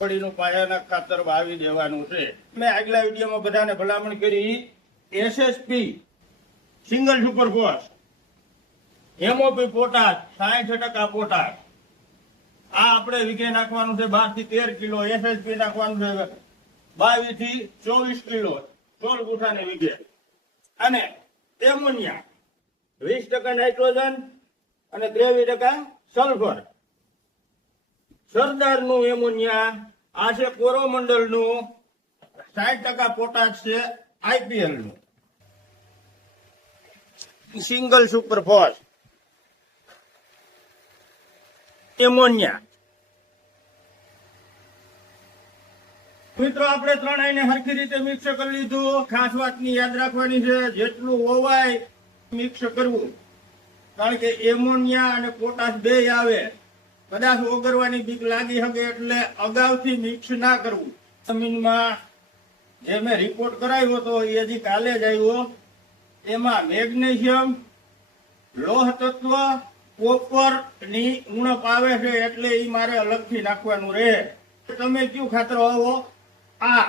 મગફળીનું પાયાના ખાતર વાવી દેવાનું છે. મેં આગલા વિડીયોમાં બધાને ભલામણ કરી SSP single super FOSS, MOP potash 60% potash. આ આપણે વીઘે નાખવાનું છે 12 થી 13 કિલો. એસએસપી નાખવાનું છે 22 થી 24 કિલો 16 ગુઠાને વીઘે. અને એમોનિયા 20% નાઇટ્રોજન અને 23% સલ્ફર. સરદારનું એમોનિયા આ છે કોરોમંડલનું, 60% પોટાશ છે આઈપીએલ નું. Single super FOSS, ammonia. મિત્રો આપણે ત્રણેયને હરખી રીતે મિક્સ કરી લીધું. ખાસ વાતની યાદ રાખવાની છે, જેટલું હોવાય મિક્સ કરવું, કારણ કે એમોનિયા અને પોટાશ બે આવે. કદાચ ઓગળવાની બીક લાગી શકે એટલે અગાઉથી મિક્સ ના કરવું. જમીનમાં જે મેં રિપોર્ટ કરાવ્યો હતો એ હજી કાલે જ આવ્યો. એમાં મેગ્નેશિયમ, લોહ તત્વ, કોપર ની ઉણપ આવે છે, એટલે એ મારે અલગથી નાખવાનું રહે. તમે કયું ખાતર વાવો? આ